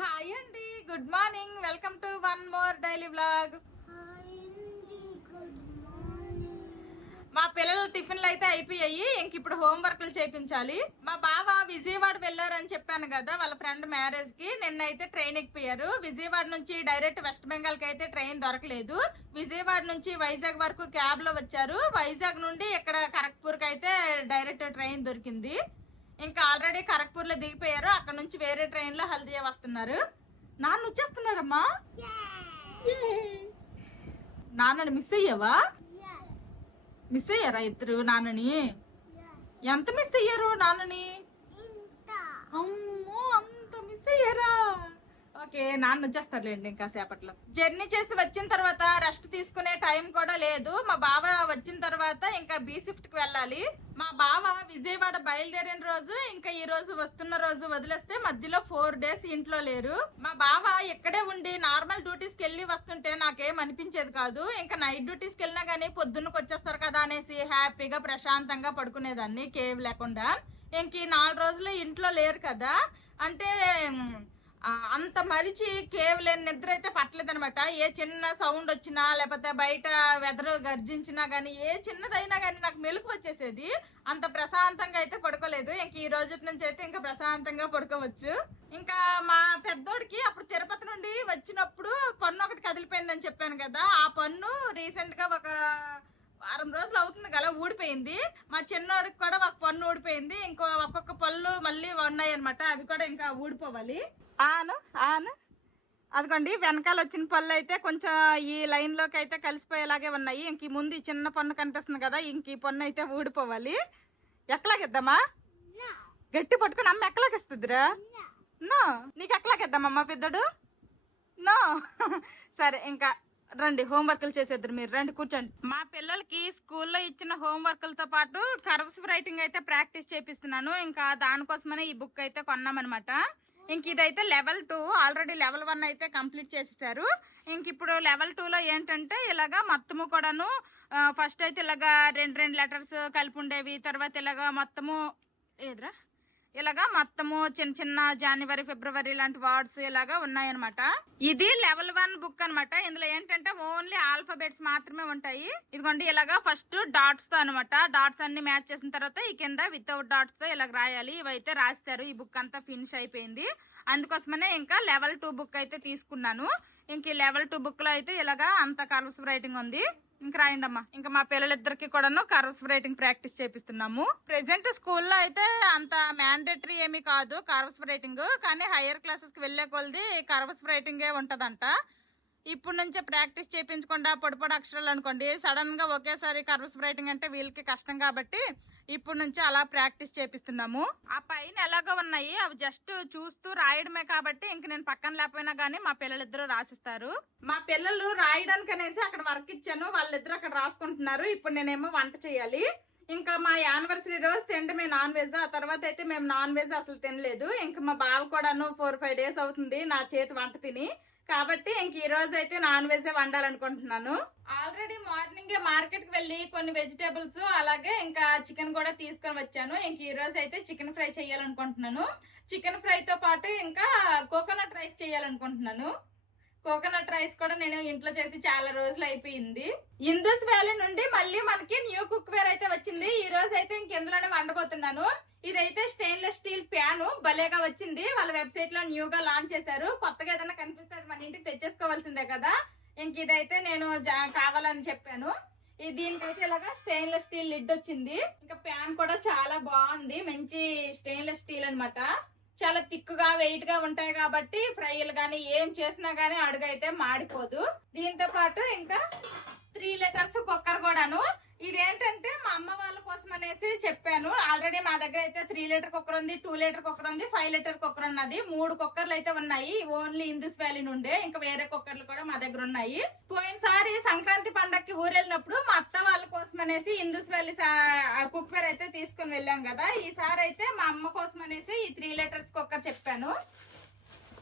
Hi అండి, good morning. Welcome to one more daily vlog. మా పిల్లల టిఫిన్లు అయితే అయిపోయాయి. ఇంక ఇప్పుడు హోంవర్క్లు చేయించాలి. మా బావ విజయవాడ వెళ్ళారని చెప్పాను కదా, వాళ్ళ ఫ్రెండ్ మ్యారేజ్ కి. నిన్నైతే ట్రైన్ ఎక్కిపోయారు. విజయవాడ నుంచి డైరెక్ట్ వెస్ట్ బెంగాల్ కి అయితే ట్రైన్ దొరకలేదు. విజయవాడ నుంచి వైజాగ్ వరకు క్యాబ్ లో వచ్చారు. వైజాగ్ నుండి ఇక్కడ ఖరగ్పూర్ కి అయితే డైరెక్ట్ ట్రైన్ దొరికింది. ఇంకా ఆల్రెడీ ఖరగ్పూర్ లో దిగిపోయారు. అక్కడ నుంచి వేరే ట్రైన్ లో హల్దియా వస్తున్నారు. నాన్న వచ్చేస్తున్నారమ్మా. నాన్నని మిస్ అయ్యావా? మిస్ అయ్యారా ఇద్దరు నాన్నని? ఎంత మిస్ అయ్యారు నాన్నని? అమ్మో, అంత మిస్ అయ్యారా? ఓకే, నాన్న వచ్చేస్తారులేండి ఇంకా సేపట్లో. జర్నీ చేసి వచ్చిన తర్వాత రెస్ట్ తీసుకునే టైం కూడా లేదు. మా బావ వచ్చిన తర్వాత ఇంకా బి షిఫ్ట్ కి వెళ్ళాలి. మా బావ విజయవాడ బయలుదేరిన రోజు ఇంకా ఈ రోజు వస్తున్న రోజు వదిలేస్తే మధ్యలో 4 days ఇంట్లో లేరు. మా బావ ఇక్కడే ఉండి నార్మల్ డ్యూటీస్ కి వెళ్ళి వస్తుంటే నాకేం అనిపించేది కాదు. ఇంకా నైట్ డ్యూటీస్ కి వెళ్ళినా గానీ పొద్దున్నకు వచ్చేస్తారు కదా అనేసి హ్యాపీగా ప్రశాంతంగా పడుకునేదాన్ని కేవ్ లేకుండా. ఇంక ఈ 4 రోజులు ఇంట్లో లేరు కదా అంటే అంత మరిచి కేవలం నిద్ర అయితే పట్టలేదు అనమాట. ఏ చిన్న సౌండ్ వచ్చినా లేకపోతే బయట వెదరు గర్జించినా గానీ ఏ చిన్నదైనా గానీ నాకు మెలకు వచ్చేసేది. అంత ప్రశాంతంగా అయితే పడుకోలేదు. ఇంక ఈ రోజు నుంచి అయితే ఇంకా ప్రశాంతంగా పడుకోవచ్చు. ఇంకా మా పెద్దోడికి అప్పుడు తిరుపతి నుండి వచ్చినప్పుడు పన్ను ఒకటి కదిలిపోయిందని చెప్పాను కదా, ఆ పన్ను రీసెంట్ గా ఒక వారం రోజులు అవుతుంది కదా ఊడిపోయింది. మా చిన్నోడికి కూడా ఒక పన్ను ఊడిపోయింది. ఇంకో ఒక్కొక్క పళ్ళు మళ్ళీ ఉన్నాయి అనమాట, అవి కూడా ఇంకా ఊడిపోవాలి. అదిగోండి వెనకాల వచ్చిన పళ్ళు అయితే కొంచెం ఈ లైన్ లోకి అయితే కలిసిపోయేలాగే ఉన్నాయి. ఇంక ముందు ఈ చిన్న పన్ను కనిపిస్తుంది కదా, ఇంక ఈ పన్ను అయితే ఊడిపోవాలి. ఎక్కలాగిద్దామా? గట్టి పట్టుకుని అమ్మ ఎక్కలాగిస్తుందిరా? నో, నీకు ఎక్కలాగిద్దామమ్మా పెద్దడు? నో. సరే, ఇంకా రండి హోంవర్క్లు చేసేద్దరు. మీరు రండి, కూర్చోండి. మా పిల్లలకి స్కూల్లో ఇచ్చిన హోంవర్క్లతో పాటు కర్వ్స్ రైటింగ్ అయితే ప్రాక్టీస్ చేపిస్తున్నాను. ఇంకా దానికోసమనే ఈ బుక్ అయితే కొన్నామన్నమాట. ఇంక ఇదైతే లెవెల్ 2, ఆల్రెడీ లెవెల్ 1 అయితే కంప్లీట్ చేసేసారు. ఇంక ఇప్పుడు లెవెల్ 2లో ఏంటంటే ఇలాగా మొత్తము కూడాను ఫస్ట్ అయితే ఇలాగా 2 లెటర్స్ కలిపి ఉండేవి. తర్వాత ఇలాగా మొత్తము ఇలాగా మొత్తము చిన్న చిన్న జనవరి ఫిబ్రవరి లాంటి వర్డ్స్ ఇలాగా ఉన్నాయన్నమాట. ఇది లెవెల్ 1 బుక్ అనమాట. ఇందులో ఏంటంటే ఓన్లీ ఆల్ఫాబెట్స్ మాత్రమే ఉంటాయి. ఇదిగోండి ఇలాగా ఫస్ట్ డాట్స్ తో అనమాట. డాట్స్ అన్ని మ్యాచ్ చేసిన తర్వాత ఈ కింద వితౌట్ డాట్స్ తో ఇలా రాయాలి. ఇవైతే రాస్తారు. ఈ బుక్ అంతా ఫినిష్ అయిపోయింది. అందుకోసమనే ఇంకా లెవెల్ 2 బుక్ అయితే తీసుకున్నాను. ఇంక లెవెల్ 2 బుక్ లో అయితే ఇలాగా అంత కర్వ్స్ రైటింగ్ ఉంది. ఇంకా రాయండమ్మా. ఇంకా మా పిల్లలిద్దరికి కూడాను కర్వ్స్ రైటింగ్ ప్రాక్టీస్ చేపిస్తున్నాము. ప్రెసెంట్ స్కూల్లో అయితే అంత మ్యాండేటరీ ఏమీ కాదు కర్వ్స్ రైటింగ్, కానీ హైయర్ క్లాసెస్ కి వెళ్లే కొలది కర్వ్స్ రైటింగే ఉంటదంట. ఇప్పుడు నుంచే ప్రాక్టీస్ చేయించకుండా పొడి అక్షరాలు అనుకోండి, సడన్ గా ఒకేసారి కర్వ్స్ రైటింగ్ అంటే వీళ్ళకి కష్టం కాబట్టి ఇప్పుడు నుంచి అలా ప్రాక్టీస్ చేపిస్తున్నాము. ఆ పైన ఎలాగో ఉన్నాయి, అవి జస్ట్ చూస్తూ రాయడమే కాబట్టి ఇంక నేను పక్కన లేకపోయినా గానీ మా పిల్లలిద్దరూ రాసిస్తారు. మా పిల్లలు రాయడానికి అనేసి అక్కడ వర్క్ ఇచ్చాను, వాళ్ళిద్దరు అక్కడ రాసుకుంటున్నారు. ఇప్పుడు నేనేమో వంట చేయాలి. ఇంకా మా యానివర్సరీ రోజు తిండమే నాన్ వెజ్. ఆ తర్వాత అయితే మేము నాన్ వెజ్ అసలు తినలేదు. ఇంకా మా బావ కూడాను 4-5 days అవుతుంది నా చేతి వంట తిని. కాబట్టి ఇంక ఈ రోజు అయితే నాన్ వెజ్ వండాలనుకుంటున్నాను. ఆల్రెడీ మార్నింగే మార్కెట్ కి వెళ్ళి కొన్ని వెజిటేబుల్స్ అలాగే ఇంకా చికెన్ కూడా తీసుకొని వచ్చాను. ఇంక ఈ రోజు అయితే చికెన్ ఫ్రై చేయాలనుకుంటున్నాను. చికెన్ ఫ్రై తో పాటు ఇంకా కోకోనట్ రైస్ చేయాలనుకుంటున్నాను. కోకోనట్ రైస్ కూడా నేను ఇంట్లో చేసి చాలా రోజులు అయిపోయింది. ఇందూస్ వ్యాలీ నుండి మళ్ళీ మనకి న్యూ కుక్ వేర్ అయితే వచ్చింది. ఈ రోజు అయితే ఇంకెందులోనే వండబోతున్నాను. ఇదైతే స్టెయిన్లెస్ స్టీల్ ప్యాన్ భలేగా వచ్చింది. వాళ్ళ వెబ్సైట్ లో న్యూగా లాంచ్ చేశారు. కొత్తగా ఏదైనా కనిపిస్తే అది మన ఇంటికి తెచ్చేసుకోవాల్సిందే కదా. ఇంక ఇదైతే నేను కావాలని చెప్పాను. దీనికైతే ఇలాగా స్టెయిన్లెస్ స్టీల్ లిడ్ వచ్చింది. ఇంకా ప్యాన్ కూడా చాలా బాగుంది, మంచి స్టెయిన్లెస్ స్టీల్ అనమాట. చాలా థిక్గా వెయిట్ గా ఉంటాయి కాబట్టి ఫ్రైలు గానీ ఏం చేసినా గానీ అడుగైతే మాడిపోదు. దీంతో పాటు ఇంకా 3 liters కుక్కర్ కూడాను. ఇదేంటంటే మా అమ్మ వాళ్ళ కోసం అనేసి చెప్పాను. ఆల్రెడీ మా దగ్గర అయితే 3 liter కుక్కర్ ఉంది, 2 liter కుక్కర్ ఉంది, 5 liter కుక్కర్ ఉన్నది. 3 కుక్కర్లు అయితే ఉన్నాయి ఓన్లీ ఇందూస్ వ్యాలీ నుండే. ఇంకా వేరే కుక్కర్లు కూడా మా దగ్గర ఉన్నాయి. పోయినసారి సంక్రాంతి పండగకి ఊరెళ్ళినప్పుడు మా అత్త వాళ్ళ కోసం అనేసి ఇందూస్ వ్యాలీ కుక్కర్ అయితే తీసుకుని వెళ్ళాం కదా. ఈసారి అయితే మా అమ్మ కోసం అనేసి ఈ 3 liters కుక్కర్ చెప్పాను.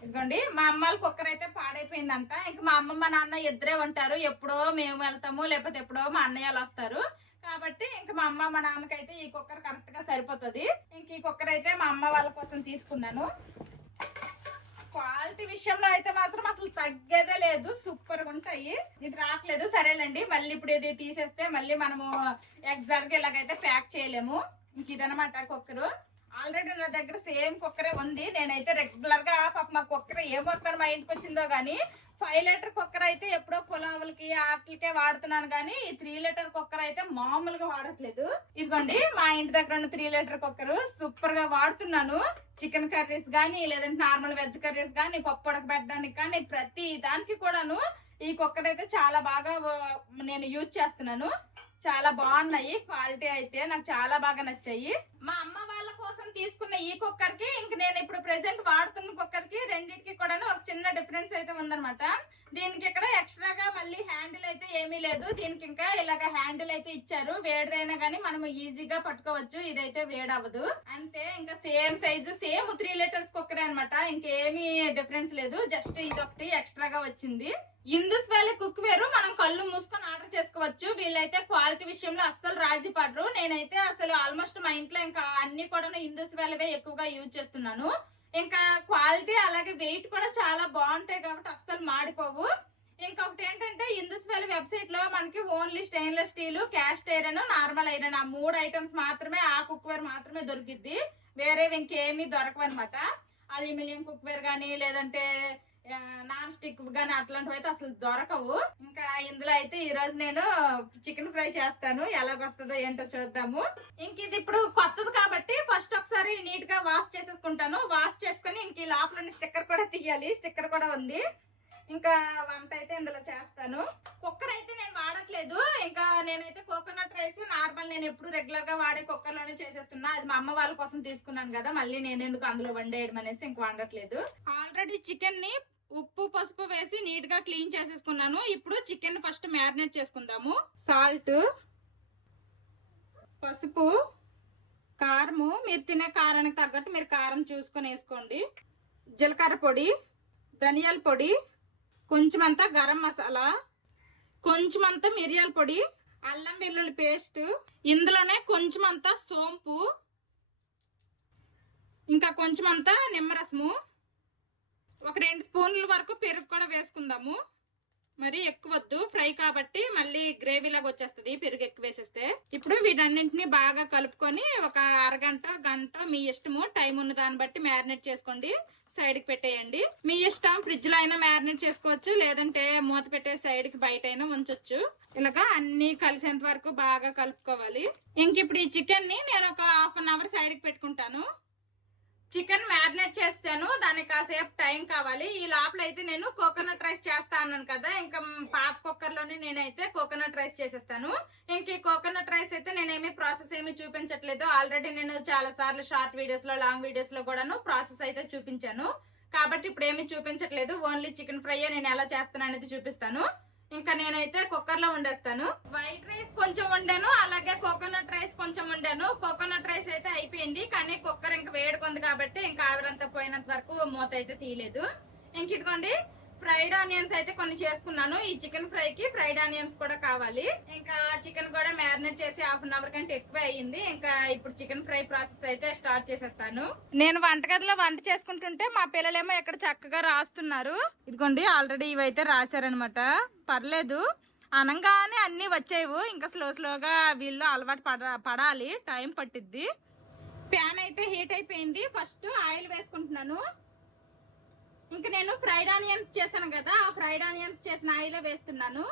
ఇదిగోండి మా అమ్మాళ్ళ కుక్కర్ అయితే పాడైపోయిందంట. ఇంక మా అమ్మ మా నాన్న ఇద్దరే ఉంటారు. ఎప్పుడో మేము వెళ్తాము, లేకపోతే ఎప్పుడో మా అన్నయ్యలు వస్తారు. కాబట్టి ఇంక మా అమ్మ మా నాన్నకైతే ఈ కుక్కర్ కరెక్ట్ గా సరిపోతుంది. ఇంక ఈ కుక్కర్ అయితే మా అమ్మ వాళ్ళ కోసం తీసుకున్నాను. క్వాలిటీ విషయంలో అయితే మాత్రం అసలు తగ్గేదే లేదు, సూపర్ గా ఉంటాయి. ఇది రావట్లేదు, సరేనండి. మళ్ళీ ఇప్పుడు ఇది తీసేస్తే మళ్ళీ మనము ఎగ్జాక్ట్ గా ఇలాగైతే ప్యాక్ చేయలేము. ఇంక ఇదనమాట కుక్కరు. ఆల్రెడీ నా దగ్గర సేమ్ కుక్కరే ఉంది. నేనైతే రెగ్యులర్ గా పాప మా కుక్కర్ ఏమొస్తాను మా ఇంటికి వచ్చిందో గానీ 5 లీటర్ కుక్కర్ అయితే ఎప్పుడో పులావులకి ఆటలకే వాడుతున్నాను, కానీ ఈ 3 లీటర్ కుక్కర్ అయితే మామూలుగా వాడట్లేదు. ఇదిగోండి మా ఇంటి దగ్గర ఉన్న 3 లీటర్ కుక్కర్ సూపర్ గా వాడుతున్నాను. చికెన్ కర్రీస్ గానీ, లేదంటే నార్మల్ వెజ్ కర్రీస్ గానీ, పప్పు ఉడకబెట్టడానికి కానీ ప్రతి దానికి కూడాను ఈ కుక్కర్ అయితే చాలా బాగా నేను యూజ్ చేస్తున్నాను. చాలా బాగున్నాయి, క్వాలిటీ అయితే నాకు చాలా బాగా నచ్చాయి. మా అమ్మ వాళ్ళ కోసం తీసుకున్న ఈ కుక్కర్ కి ఇంక నేను ఇప్పుడు ప్రెసెంట్ వాడుతున్న కుక్కర్ కి రెండింటికి కూడా ఒక చిన్న డిఫరెన్స్ అయితే ఉందన్నమాట. దీనికి ఇక్కడ ఎక్స్ట్రాగా మళ్ళీ హ్యాండిల్ అయితే ఏమీ లేదు. దీనికి ఇంకా ఇలాగ హ్యాండిల్ అయితే ఇచ్చారు. వేడిదైనా కానీ మనం ఈజీగా పట్టుకోవచ్చు. ఇదైతే వేడవదు అంతే. ఇంకా same size, same 3 litres cooker అనమాట. ఇంకేమీ డిఫరెన్స్ లేదు, జస్ట్ ఇదొకటి ఎక్స్ట్రాగా వచ్చింది. ఇందుస్ వ్యాలీ కుక్ వేరు మనం కళ్ళు మూసుకొని ఆర్డర్ చేసుకోవచ్చు. వీళ్ళైతే క్వాలిటీ విషయంలో అస్సలు రాజీ పడరు. నేనైతే అసలు ఆల్మోస్ట్ మా ఇంట్లో ఇంకా అన్ని కూడా ఇందుస్ వ్యాలీవే ఎక్కువగా యూజ్ చేస్తున్నాను. ఇంకా క్వాలిటీ అలాగే వెయిట్ కూడా చాలా బాగుంటాయి కాబట్టి అస్సలు మాడిపోవు. ఇంకొకటి ఏంటంటే ఇందుస్ వ్యాలీ వెబ్సైట్ లో మనకి only stainless steel, cast iron, normal iron, ఆ 3 ఐటమ్స్ మాత్రమే, ఆ కుక్ వేర్ మాత్రమే దొరికిద్ది. వేరేవి ఇంకేమీ దొరకవు అనమాట. అల్యూమినియం కుక్ వేర్ కానీ, లేదంటే నాన్ స్టిక్ గానీ అట్లాంటివి అయితే అసలు దొరకవు. ఇంకా ఇందులో అయితే ఈ రోజు నేను చికెన్ ఫ్రై చేస్తాను. ఎలాగొస్తుందో ఏంటో చూద్దాము. ఇంక ఇది ఇప్పుడు కొత్తది కాబట్టి ఫస్ట్ ఒకసారి నీట్ గా వాష్ చేసేసుకుంటాను. వాష్ చేసుకుని ఇంక ఈ లోపల స్టిక్కర్ కూడా తీయాలి. స్టిక్కర్ కూడా ఉంది. ఇంకా వంట అయితే ఇందులో చేస్తాను. కుక్కర్ అయితే నేను వాడట్లేదు. ఇంకా నేనైతే కోకోనట్ రైస్ నార్మల్ నేను ఎప్పుడు రెగ్యులర్ గా వాడే కుక్కర్ లోనే చేసేస్తున్నా. అది మా అమ్మ వాళ్ళ కోసం తీసుకున్నాను కదా, మళ్ళీ నేను ఎందుకు అందులో వండేయడం అనేసి ఇంక వండట్లేదు. ఆల్రెడీ చికెన్ ని ఉప్పు పసుపు వేసి నీట్ గా క్లీన్ చేసేసుకున్నాను. ఇప్పుడు చికెన్ ఫస్ట్ మ్యారినేట్ చేసుకుందాము. సాల్ట్, పసుపు, కారము, మీరు తినే కారానికి తగ్గట్టు మీరు కారం చూసుకొని వేసుకోండి. జీలకర్ర పొడి, ధనియాల పొడి, కొంచెమంతా గరం మసాలా, కొంచెమంతా మిరియాల పొడి, అల్లం వెల్లుల్లి పేస్ట్, ఇందులోనే కొంచెమంతా సోంపు, ఇంకా కొంచెమంతా నిమ్మరసము, ఒక 2 స్పూన్ల వరకు పెరుగు కూడా వేసుకుందాము. మరి ఎక్కువ వద్దు, ఫ్రై కాబట్టి మళ్ళీ గ్రేవీ లాగా వచ్చేస్తుంది పెరుగు ఎక్కువ వేసేస్తే. ఇప్పుడు వీటన్నింటినీ బాగా కలుపుకొని ఒక అరగంట గంట మీ ఇష్టము, టైం ఉన్న దాన్ని బట్టి మ్యారినేట్ చేసుకోండి. సైడ్ కి పెట్టేయండి. మీ ఇష్టం, ఫ్రిడ్జ్ లో అయినా మ్యారినేట్ చేసుకోవచ్చు, లేదంటే మూత పెట్టే సైడ్ కి బయట అయినా ఉంచొచ్చు. ఇలాగా అన్ని కలిసేంత వరకు బాగా కలుపుకోవాలి. ఇంక ఇప్పుడు ఈ చికెన్ ని నేను ఒక 1/2 అవర్ సైడ్ కి పెట్టుకుంటాను. చికెన్ మ్యారినేట్ చేస్తాను, దానికి కాసేపు టైం కావాలి. ఈ లోపల అయితే నేను కోకోనట్ రైస్ చేస్తా అన్నాను కదా, ఇంకా పాత కుక్కర్ లోనే నేనైతే కోకోనట్ రైస్ చేసేస్తాను. ఇంక ఈ కోకోనట్ రైస్ అయితే నేనేమి ప్రాసెస్ ఏమి చూపించట్లేదు. ఆల్రెడీ నేను చాలా సార్లు షార్ట్ వీడియోస్ లో, లాంగ్ వీడియోస్ లో కూడాను ప్రాసెస్ అయితే చూపించాను కాబట్టి ఇప్పుడు ఏమి చూపించట్లేదు. ఓన్లీ చికెన్ ఫ్రై నేను ఎలా చేస్తాను అనేది చూపిస్తాను. ఇంకా నేనైతే కుక్కర్ లో వండేస్తాను. వైట్ రైస్ కొంచెం వండాను, అలాగే కోకోనట్ రైస్ కొంచెం వండాను. కోకోనట్ రైస్ అయితే అయిపోయింది, కానీ కుక్కర్ ఇంకా వేడుకుంది కాబట్టి ఇంకా ఆవిరంతా పోయినంత వరకు మూత అయితే తీయలేదు. ఇంక ఇదిగోండి ఫ్రైడ్ ఆనియన్స్ అయితే కొన్ని చేసుకున్నాను. ఈ చికెన్ ఫ్రై కి ఫ్రైడ్ ఆనియన్స్ కూడా కావాలి. ఇంకా చికెన్ కూడా మ్యారినేట్ చేసి 1/2 అవర్ కంటే ఎక్కువ అయ్యింది. ఇంకా ఇప్పుడు చికెన్ ఫ్రై ప్రాసెస్ అయితే స్టార్ట్ చేసేస్తాను. నేను వంటగదిలో వంట చేసుకుంటుంటే మా పిల్లలేమో ఇక్కడ చక్కగా రాస్తున్నారు. ఇదిగోండి ఆల్రెడీ ఇవైతే రాశారనమాట. పర్లేదు, అనంగానే అన్ని వచ్చేవు. ఇంకా స్లోగా వీళ్ళు అలవాటు పడాలి, టైం పట్టిద్ది. ప్యాన్ అయితే హీట్ అయిపోయింది. ఫస్ట్ ఆయిల్ వేసుకుంటున్నాను. ఇంకా నేను ఫ్రైడ్ ఆనియన్స్ చేశాను కదా, ఆ ఫ్రైడ్ ఆనియన్స్ చేసిన ఆయిల్ వేస్తున్నాను.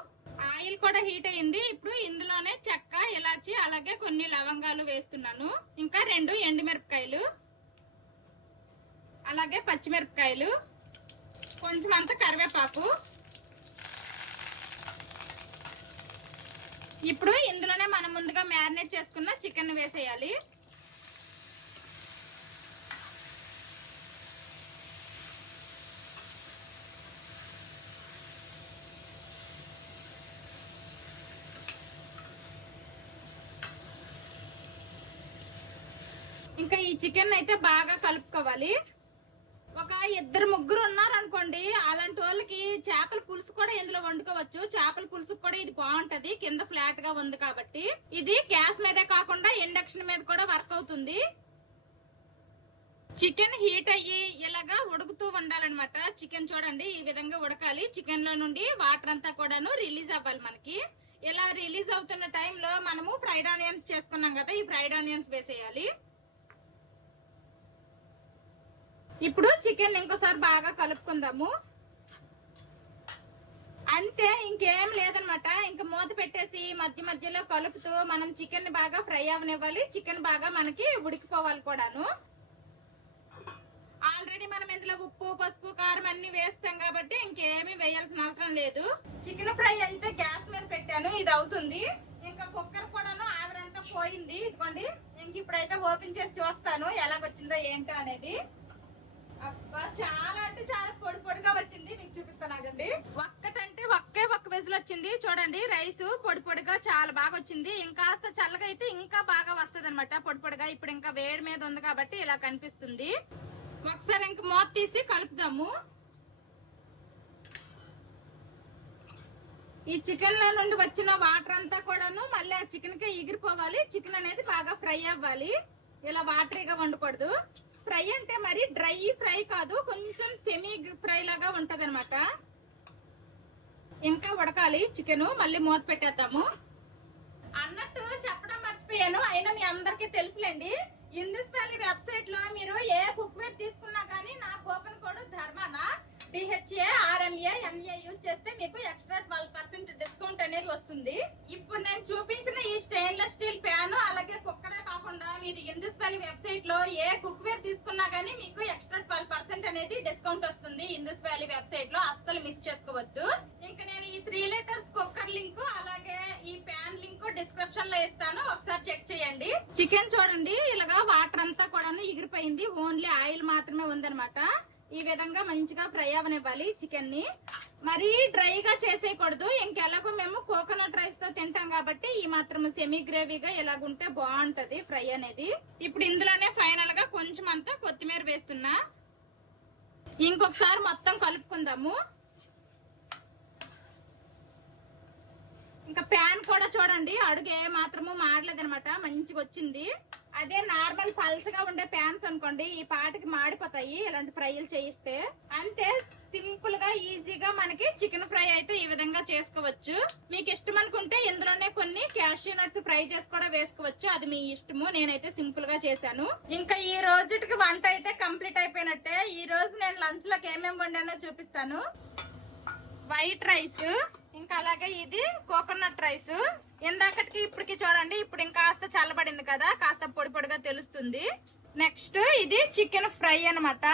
ఆయిల్ కూడా హీట్ అయింది. ఇప్పుడు ఇందులోనే చెక్క, ఇలాచి, అలాగే కొన్ని లవంగాలు వేస్తున్నాను. ఇంకా 2 ఎండుమిరపకాయలు, అలాగే పచ్చిమిరపకాయలు, కొంచెం అంత కరివేపాకు. ఇప్పుడు ఇందులోనే మనం ముందుగా మ్యారినేట్ చేసుకున్న చికెన్ వేసేయాలి. ఇంకా ఈ చికెన్ అయితే బాగా కలుపుకోవాలి. ఒక 2-3 ఉన్నారనుకోండి, అలాంటి వాళ్ళకి చేపల పులుసు కూడా ఇందులో వండుకోవచ్చు. చేపల పులుసు కూడా ఇది బాగుంటది, కింద ఫ్లాట్ గా ఉంది కాబట్టి. ఇది గ్యాస్ మీదే కాకుండా ఇండక్షన్ మీద కూడా వర్క్ అవుతుంది. చికెన్ హీట్ అయ్యి ఇలాగా ఉడుకుతూ ఉండాలన్నమాట. చికెన్ చూడండి ఈ విధంగా ఉడకాలి. చికెన్ లో నుండి వాటర్ అంతా కూడాను రిలీజ్ అవ్వాలి మనకి. ఇలా రిలీజ్ అవుతున్న టైంలో మనము ఫ్రైడ్ ఆనియన్స్ చేసుకున్నాం కదా, ఈ ఫ్రైడ్ ఆనియన్స్ వేసేయాలి. ఇప్పుడు చికెన్ ఇంకోసారి బాగా కలుపుకుందాము. అంతే, ఇంకేం లేదనమాట. ఇంకా మూత పెట్టేసి మధ్య మధ్యలో కలుపుతూ మనం చికెన్ బాగా ఫ్రై అవనివ్వాలి. చికెన్ బాగా మనకి ఉడికిపోవాలి కూడాను. ఆల్రెడీ మనం ఇందులో ఉప్పు, పసుపు, కారం అన్ని వేస్తాం కాబట్టి ఇంకేమీ వేయాల్సిన అవసరం లేదు. చికెన్ ఫ్రై అయితే గ్యాస్ మీద పెట్టాను, ఇది అవుతుంది. ఇంకా కుక్కర్ కూడాను ఆవిరంతా పోయింది. ఇదిగోండి, ఇంక ఇప్పుడైతే ఓపెన్ చేసి చూస్తాను ఎలాగొచ్చిందో ఏంటో అనేది. అబ్బా, చాలా అంటే చాలా పొడి పొడిగా వచ్చింది. మీకు చూపిస్తాను ఆగండి. ఒక్కటంటే ఒక్క విజిల్ వచ్చింది. చూడండి, రైస్ పొడి పొడిగా చాలా బాగా వచ్చింది. ఇంకాస్త చల్లగా అయితే ఇంకా బాగా వస్తుంది అనమాట పొడి పొడిగా. ఇప్పుడు ఇంకా వేడి మీద ఉంది కాబట్టి ఇలా కనిపిస్తుంది. ఒకసారి ఇంక మూత తీసి కలుపుదాము. ఈ చికెన్ లో నుండి వచ్చిన వాటర్ అంతా కూడాను మళ్ళీ ఆ చికెన్ కే ఎగిరిపోవాలి. చికెన్ అనేది బాగా ఫ్రై అవ్వాలి. ఇలా వాటరీగా వండకూడదు. ఫ్రై అంటే మరి డ్రై ఫ్రై కాదు, కొంచెం సెమీ ఫ్రై లాగా ఉంటది అనమాట. ఇంకా ఉడకాలి చికెన్. మళ్ళీ మూత పెట్టేద్దాము. అన్నట్టు చెప్పడం మర్చిపోయాను, అయినా మీ అందరికీ తెలుసులేండి. ఇండస్ వ్యాలీ వెబ్సైట్ లో మీరు ఏ కుక్ వేర్ తీసుకున్నా కానీ నా కూపన్ కోడ్ ధర్మానా DHARMANA యూజ్ చేస్తే మీకు ఎక్స్ట్రా 12% డిస్కౌంట్ అనేది వస్తుంది. ఇప్పుడు నేను చూపించిన ఈ స్టెయిన్లెస్ స్టీల్ ప్యాన్ అలాగే కుక్కరే కాకుండా మీరు ఇండస్ వ్యాలీ వెబ్సైట్ లో ఏ కుక్ వేర్ తీసుకున్నా కానీ మీకు ఎక్స్ట్రా 12% అనేది డిస్కౌంట్ వస్తుంది. ఇండస్ వ్యాలీ వెబ్సైట్ లో అస్సలు మిస్ చేసుకోవద్దు. ఇంకా నేను ఈ 3 లీటర్స్ కుక్కర్ లింక్ అలాగే ఈ ప్యాన్ లింక్ డిస్క్రిప్షన్ లో ఇస్తాను, ఒకసారి చెక్ చేయండి. చికెన్ చూడండి, ఇలాగా వాటర్ అంతా కూడా ఎగిరిపోయింది. ఓన్లీ ఆయిల్ మాత్రమే ఉందన్నమాట. ఈ విధంగా మంచిగా ఫ్రై అవనివ్వాలి చికెన్ ని. మరీ డ్రైగా చేసేయకూడదు. ఇంకెలాగో మేము కోకోనట్ రైస్ తో తింటాం కాబట్టి ఈ మాత్రం సెమీ గ్రేవీగా ఎలాగుంటే బాగుంటది ఫ్రై అనేది. ఇప్పుడు ఇందులోనే ఫైనల్ గా కొంచెం అంతా కొత్తిమీర వేస్తున్నా. ఇంకొకసారి మొత్తం కలుపుకుందాము. ఇంకా ప్యాన్ కూడా చూడండి, అడుగు ఏ మాత్రము మాడలేదనమాట, మంచిగా వచ్చింది. అదే నార్మల్ పల్చగా ఉండే ప్యాన్స్ అనుకోండి ఈ పాటికి మాడిపోతాయి ఇలాంటి ఫ్రైలు చేయిస్తే. అంతే సింపుల్ గా ఈజీగా మనకి చికెన్ ఫ్రై అయితే ఈ విధంగా చేసుకోవచ్చు. మీకు ఇష్టం అనుకుంటే ఇందులోనే కొన్ని క్యాష్యూ నట్స్ ఫ్రై చేసి కూడా వేసుకోవచ్చు, అది మీ ఇష్టము. నేనైతే సింపుల్ గా చేశాను. ఇంకా ఈ రోజుకి వంట అయితే కంప్లీట్ అయిపోయినట్టే. ఈ రోజు నేను లంచ్ లోకి ఏమేమి వండానో చూపిస్తాను. వైట్ రైస్, ఇంకా అలాగే ఇది కోకోనట్ రైస్. ఇందాకటికి ఇప్పటికి చూడండి, ఇప్పుడు ఇంకాస్త చల్లబడింది కదా, కాస్త పొడి పొడిగా తెలుస్తుంది. నెక్స్ట్ ఇది చికెన్ ఫ్రై అనమాట.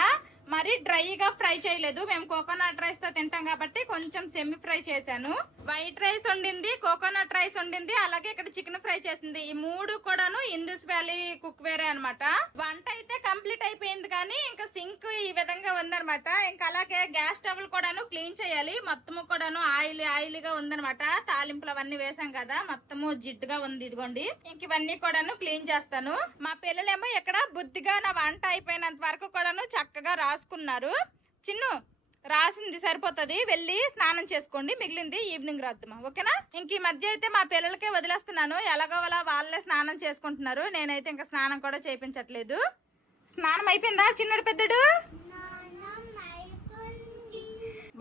మరి డ్రైగా ఫ్రై చేయలేదు, మేము కోకోనట్ రైస్ తో తింటాం కాబట్టి కొంచెం సెమీ ఫ్రై చేశాను. వైట్ రైస్ ఉండింది, కోకోనట్ రైస్ ఉండింది, అలాగే ఇక్కడ చికెన్ ఫ్రై చేసింది. ఈ మూడు కూడాను ఇండస్ వ్యాలీ కుక్ వేరే అనమాట. వంట అయితే కంప్లీట్ అయిపోయింది కానీ ఇంకా సింక్ ఈ విధంగా ఉందనమాట. ఇంకా అలాగే గ్యాస్ స్టవ్ కూడాను క్లీన్ చేయాలి. మొత్తము కూడాను ఆయిల్గా ఉందనమాట. తాలింపులు అవన్నీ వేసాం కదా, మొత్తము జిడ్డుగా ఉంది. ఇదిగోండి, ఇంక ఇవన్నీ కూడాను క్లీన్ చేస్తాను. మా పిల్లలేమో ఇక్కడ బుద్ధిగా నా వంట అయిపోయినంత వరకు కూడాను చక్కగా రాసుకున్నారు. చిన్ను రాసింది సరిపోతుంది, వెళ్ళి స్నానం చేసుకోండి, మిగిలింది ఈవినింగ్ రాద్దామా, ఓకేనా? ఇంక ఈ మధ్య అయితే మా పిల్లలకే వదిలేస్తున్నాను, ఎలాగో అలా వాళ్ళే స్నానం చేసుకుంటున్నారు. నేనైతే ఇంకా స్నానం కూడా చేయించట్లేదు. స్నానం అయిపోయిందా చిన్నడు పెద్దడు?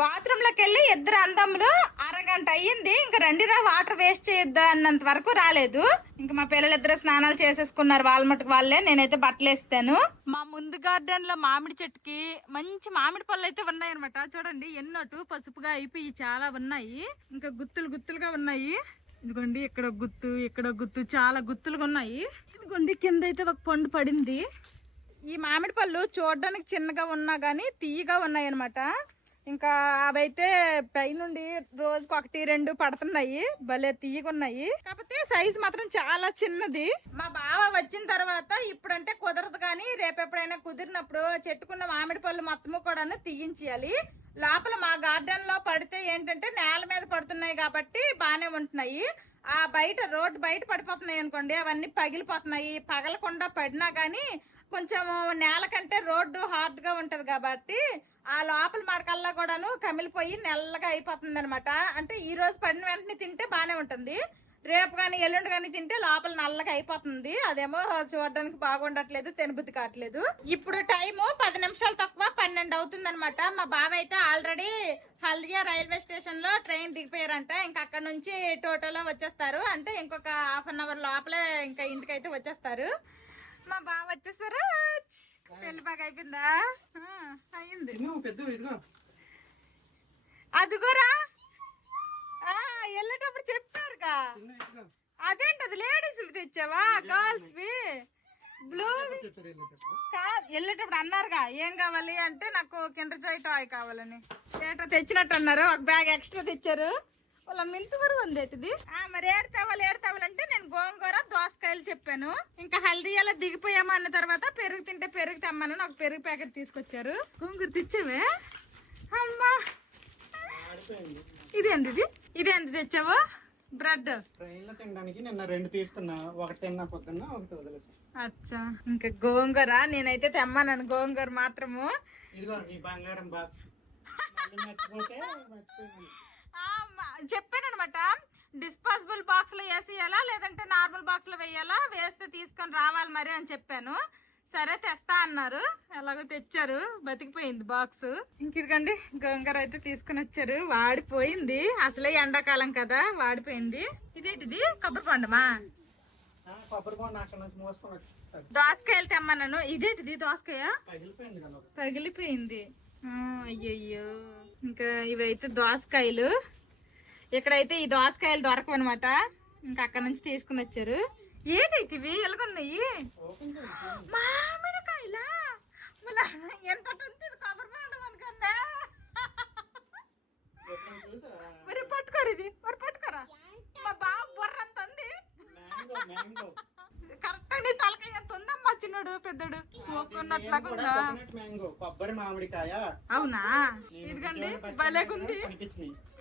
బాత్రూమ్ లోకి వెళ్ళి ఇద్దరు అందములు అరగంట అయ్యింది. ఇంకా రండిరా వాటర్ వేస్ట్ చేయొద్దా అన్నంత వరకు రాలేదు. ఇంకా మా పిల్లలిద్దరు స్నానాలు చేసేసుకున్నారు వాళ్ళ మటుకు వాళ్ళే. నేనైతే బట్టలు వేస్తాను. మా ముందు గార్డెన్ లో మామిడి చెట్టుకి మంచి మామిడి పళ్ళు అయితే ఉన్నాయి అనమాట. చూడండి ఎన్నోటు పసుపుగా అయిపోయి చాలా ఉన్నాయి. ఇంకా గుత్తులుగా ఉన్నాయి. ఇదిగోండి ఇక్కడ గుత్తు చాలా గుత్తులుగా ఉన్నాయి. ఇదిగోండి కింద అయితే ఒక పండు పడింది. ఈ మామిడి పళ్ళు చూడడానికి చిన్నగా ఉన్నా గానీ తీయగా ఉన్నాయి అనమాట. ఇంకా అవైతే పైనుండి రోజుకు 1-2 పడుతున్నాయి, భలే తీయగున్నాయి. కాకపోతే సైజ్ మాత్రం చాలా చిన్నది. మా బావ వచ్చిన తర్వాత ఇప్పుడంటే కుదరదు కానీ రేపెప్పుడైనా కుదిరినప్పుడు చెట్టుకున్న మామిడి పళ్ళు మొత్తము కూడా తీయించాలి. లోపల మా గార్డెన్ లో పడితే ఏంటంటే నేల మీద పడుతున్నాయి కాబట్టి బాగానే ఉంటున్నాయి. ఆ బయట రోడ్డు బయట పడిపోతున్నాయి అనుకోండి, అవన్నీ పగిలిపోతున్నాయి. పగలకుండా పడినా గానీ కొంచెం నేల కంటే రోడ్డు హార్డ్ గా ఉంటది కాబట్టి ఆ లోపల మడకల్లా కూడాను కమిలిపోయి నెల్లగా అయిపోతుంది అనమాట. అంటే ఈ రోజు పడిన వెంటనే తింటే బాగానే ఉంటుంది, రేపు కానీ ఎల్లుండి కానీ తింటే లోపల నల్లగా అయిపోతుంది. అదేమో చూడడానికి బాగుండట్లేదు, తినబుద్ధి కావట్లేదు. ఇప్పుడు టైము 10 నిమిషాలు తక్కువ 12 అవుతుంది అనమాట. మా బావ అయితే ఆల్రెడీ హల్దియా రైల్వే స్టేషన్ లో ట్రైన్ దిగిపోయారంట. ఇంకా అక్కడ నుంచి టోటోలో వచ్చేస్తారు. అంటే ఇంకొక హాఫ్ అన్ అవర్ లోపలే ఇంకా ఇంటికి అయితే వచ్చేస్తారు. మా బావ వచ్చేసారు. పెళ్లి బాగా అయిపోయిందా? అయింది. అదిగోరా వెళ్ళేటప్పుడు చెప్పారుగా. అదేంటది లేడీస్ తెచ్చావా? గర్ల్స్ వి బ్లూ కాదు, వెళ్ళేటప్పుడు అన్నారుగా ఏం కావాలి అంటే నాకు కిండర్ జాయ్ టాయ్ కావాలని. ఏటో తెచ్చినట్టు అన్నారు. ఒక బ్యాగ్ ఎక్స్ట్రా తెచ్చారు. వాళ్ళ మెంతుకూర ఉంది ఏంటిది. మరి ఏడతావాలంటే నేను గోంగూర దోసకాయలు చెప్పాను. ఇంకా హల్దీయాలో దిగిపోయామా అన్న తర్వాత పెరుగు తింటే పెరుగు తెమ్మను. నాకు పెరుగు ప్యాకెట్ తీసుకొచ్చారు. గోంగూర తెచ్చావే అమ్మా. ఇదేంది తెచ్చావు? బ్రెడ్ ట్రైన్ లో తినడానికి నిన్న 2 తీసుకున్నా. ఒకటి తిన్నా పొద్దున్న, ఒకటి వదిలేసా. అచ్చా, ఇంకా గోంగూర నేనైతే తెమ్మన్నాను. గోంగూర మాత్రము. ఇదిగో ఈ బంగారం బాక్స్ చెప్పాను అనమాట. డిస్పోజబుల్ బాక్స్ లో వేసేయాలా లేదంటే నార్మల్ బాక్స్ లో వేయాలా, వేస్తే తీసుకొని రావాలి మరి అని చెప్పాను. సరే తెస్తా అన్నారు. ఎలాగో తెచ్చారు. బతికిపోయింది బాక్స్. ఇంక ఇదిగండి గోంగూర అయితే తీసుకుని వచ్చారు. వాడిపోయింది, అసలే ఎండాకాలం కదా, వాడిపోయింది. ఇదేంటిది? కొబ్బరి పండుమా? దోసకాయలు తెమ్మన్నాను. ఇదేంటిది? దోసకాయ పగిలిపోయింది. అయ్యయ్యో. ఇంకా ఇవైతే దోసకాయలు. ఇక్కడైతే ఈ దోసకాయలు దొరకవన్నమాట. ఇంకా అక్కడ నుంచి తీసుకుని వచ్చారు. ఏంటైతే ఇవి ఎలాగున్నాయి? మామిడికాయలా? ఎంత ఉంటుంది కొబ్బరి పండు అనుకున్నా. మరి పట్టుకోరు, ఇది మరి పట్టుకోరా. మా బాబు బుర్రంత ఉంది. కరెక్ట్ నీ తలకాయ ఎంత ఉందమ్మా. చిన్నడు పెద్దడు కొన్నట్లాగా. కొబ్బరి మామిడికాయ. అవునా? ఇదిగండి భలేగుంది.